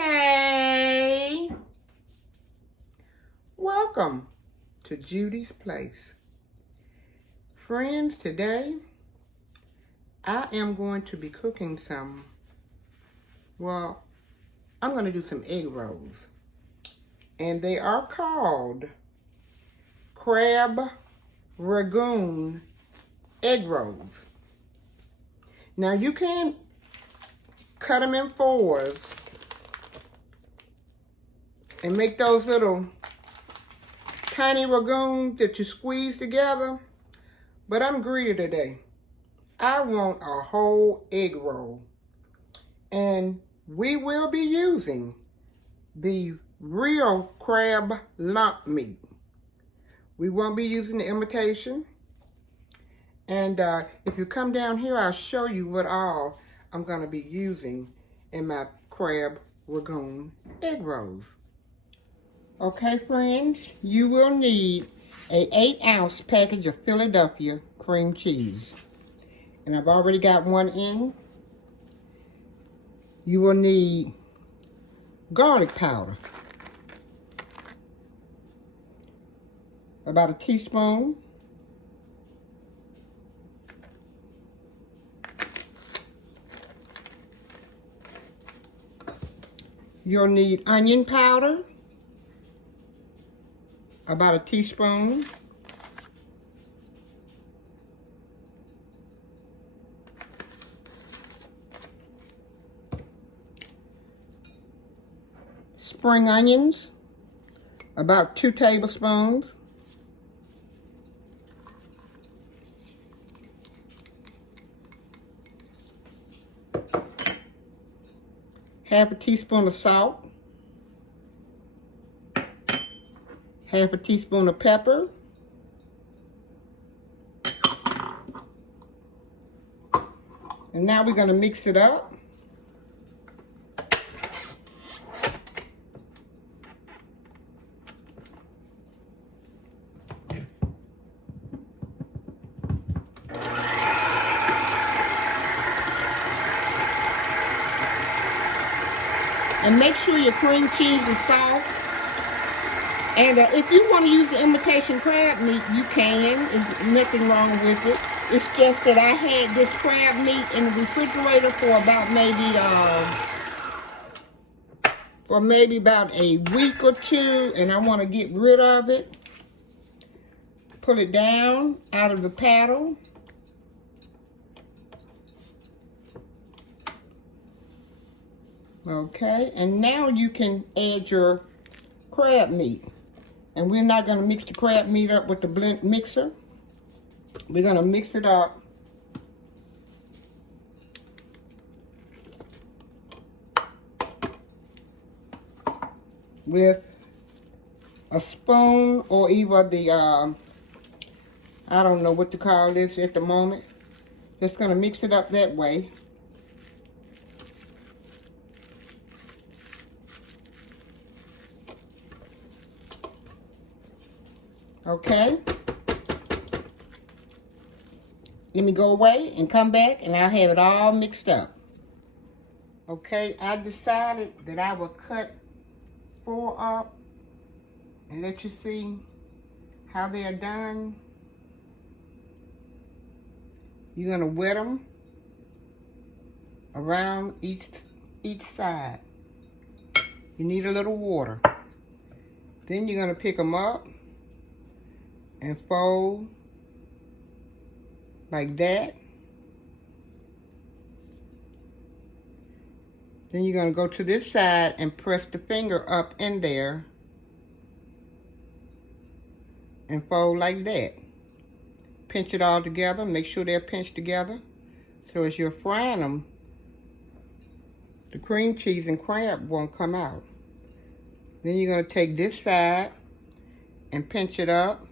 Hey, welcome to Judy's Place. Friends, today I am going to be cooking I'm going to do some egg rolls. And they are called crab Rangoon egg rolls. Now you can cut them in fours and make those little tiny Rangoons that you squeeze together. But I'm greedy today. I want a whole egg roll. And we will be using the real crab lump meat. We won't be using the imitation. And if you come down here, I'll show you what all I'm going to be using in my crab Rangoon egg rolls. Okay, friends, you will need a 8-ounce package of Philadelphia cream cheese. And I've already got one in. You will need garlic powder, about a teaspoon. You'll need onion powder, about a teaspoon. Spring onions, about 2 tablespoons. Half a teaspoon of salt. Half a teaspoon of pepper. And now we're going to mix it up. And make sure your cream cheese is soft. And if you want to use the imitation crab meat, you can. There's nothing wrong with it. It's just that I had this crab meat in the refrigerator for about maybe about a week or two, and I want to get rid of it. Pull it down out of the paddle. Okay, and now you can add your crab meat. And we're not going to mix the crab meat up with the blend mixer. We're going to mix it up with a spoon or either the, I don't know what to call this at the moment. Just going to mix it up that way. Okay. Let me go away and come back and I'll have it all mixed up. Okay, I decided that I would cut 4 up and let you see how they are done. You're going to wet them around each side. You need a little water. Then you're going to pick them up and fold like that. Then you're going to go to this side and press the finger up in there and fold like that. Pinch it all together. Make sure they're pinched together. So as you're frying them, the cream cheese and crab won't come out. Then you're going to take this side and pinch it up.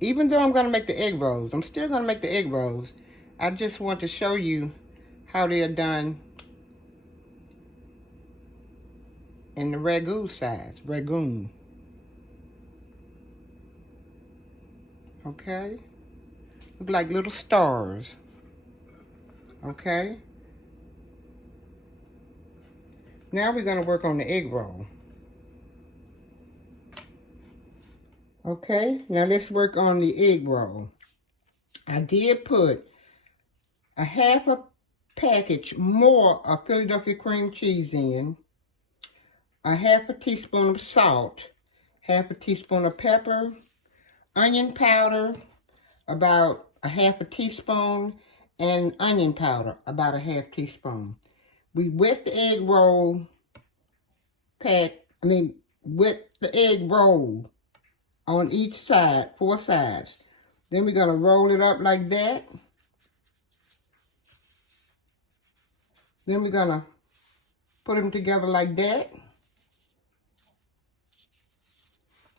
Even though I'm going to make the egg rolls, I'm still going to make the egg rolls. I just want to show you how they are done in the Rangoon size, Rangoon. Okay? Look like little stars. Okay? Now we're going to work on the egg roll. Okay, now let's work on the egg roll. I did put a half a package more of Philadelphia cream cheese in, a half a teaspoon of salt, half a teaspoon of pepper, onion powder, about a half a teaspoon, and onion powder, about a half teaspoon. We wet the egg roll wet the egg roll on each side, 4 sides. Then we're going to roll it up like that. Then we're going to put them together like that.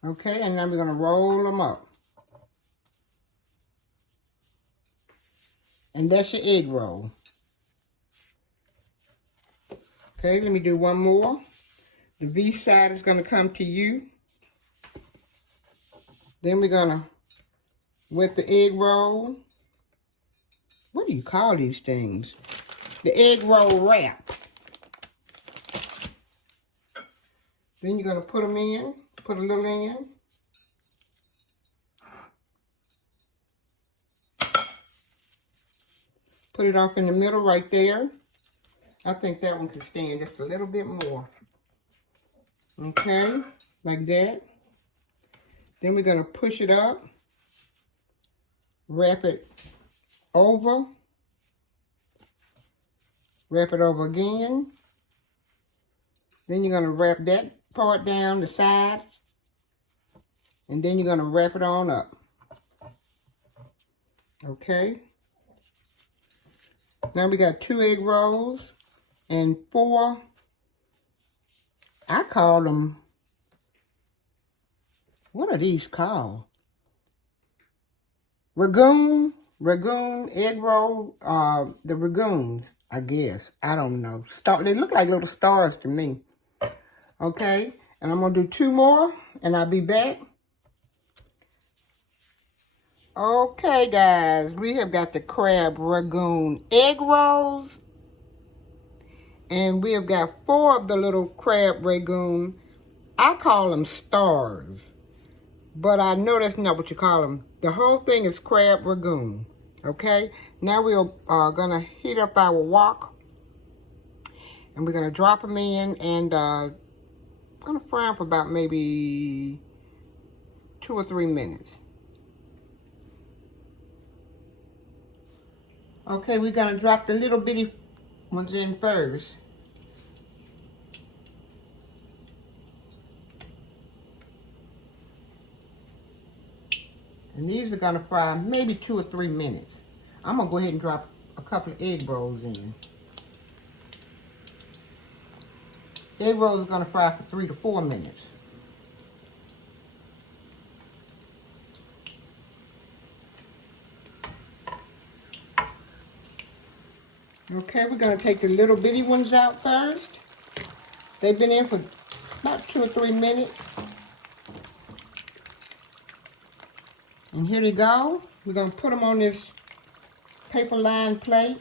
Okay, and then we're going to roll them up. And that's your egg roll. Okay, let me do one more. The V side is going to come to you. Then we're going to wet the egg roll. What do you call these things? The egg roll wrap. Then you're going to put them in. Put a little in. Put it off in the middle right there. I think that one can stand just a little bit more. Okay, like that. Then we're going to push it up. Wrap it over. Wrap it over again. Then you're going to wrap that part down the side. And then you're going to wrap it on up. Okay. Now we got 2 egg rolls and 4, I call them, what are these called? Rangoon egg roll, the Rangoons, I guess. I don't know. They look like little stars to me. Okay, and I'm going to do 2 more, and I'll be back. Okay, guys, we have got the crab Rangoon egg rolls. And we have got 4 of the little crab Rangoon. I call them stars. But I know that's not what you call them. The whole thing is crab Rangoon. Okay? Now we are going to heat up our wok. And we're going to drop them in. And I'm going to fry them for about maybe 2 or 3 minutes. Okay, we're going to drop the little bitty ones in first. And these are going to fry maybe 2 or 3 minutes. I'm going to go ahead and drop a couple of egg rolls in. Egg rolls are going to fry for 3 to 4 minutes. Okay, we're going to take the little bitty ones out first. They've been in for about 2 or 3 minutes. And here they go. We're going to put them on this paper lined plate.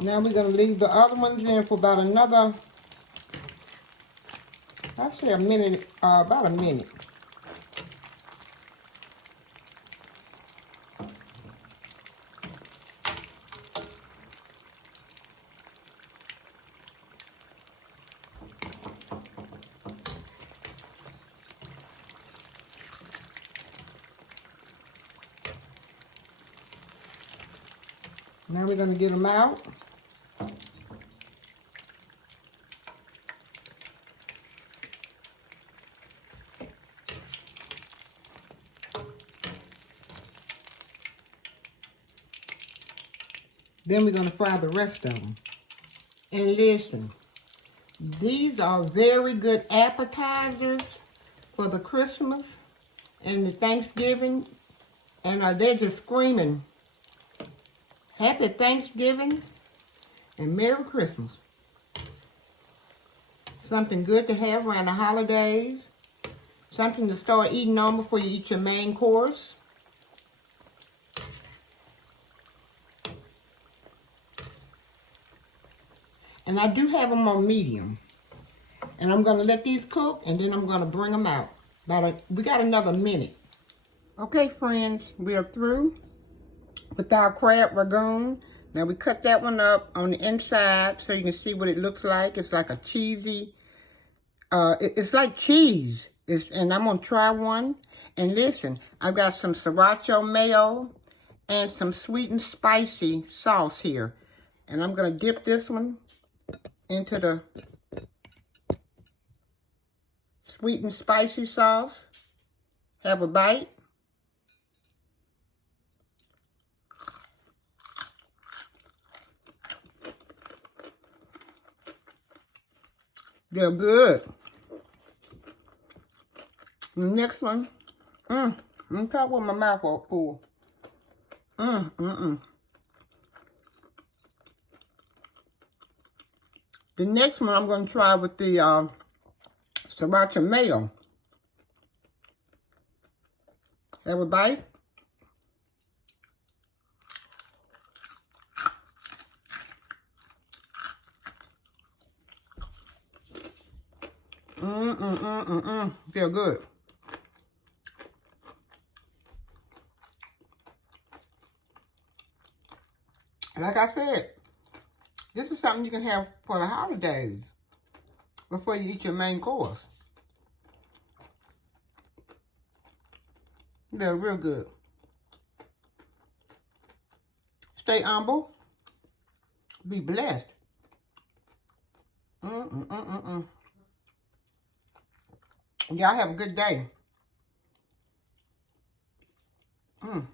Now we're going to leave the other ones in for about another, I'd say a minute, about a minute. Now we're going to get them out. Then we're going to fry the rest of them. And listen, these are very good appetizers for the Christmas and the Thanksgiving. And they're just screaming, Happy Thanksgiving and Merry Christmas. Something good to have around the holidays. Something to start eating on before you eat your main course. And I do have them on medium. And I'm going to let these cook, and then I'm going to bring them out. We got another minute. Okay, friends, we are through with our crab Rangoon. Now, we cut that one up on the inside so you can see what it looks like. It's like a cheesy, it's like cheese. And I'm going to try one. And listen, I've got some sriracha mayo and some sweet and spicy sauce here. And I'm going to dip this one into the sweet and spicy sauce. Have a bite. They're good. The next one, I'm talking with my mouth all full. The next one I'm going to try with the sriracha mayo. Have a bite. Feel good. Like I said, this is something you can have for the holidays before you eat your main course. They're real good. Stay humble. Be blessed. Y'all have a good day. And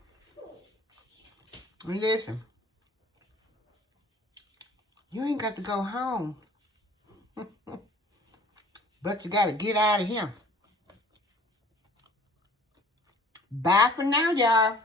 listen, you ain't got to go home. But you got to get out of here. Bye for now, y'all.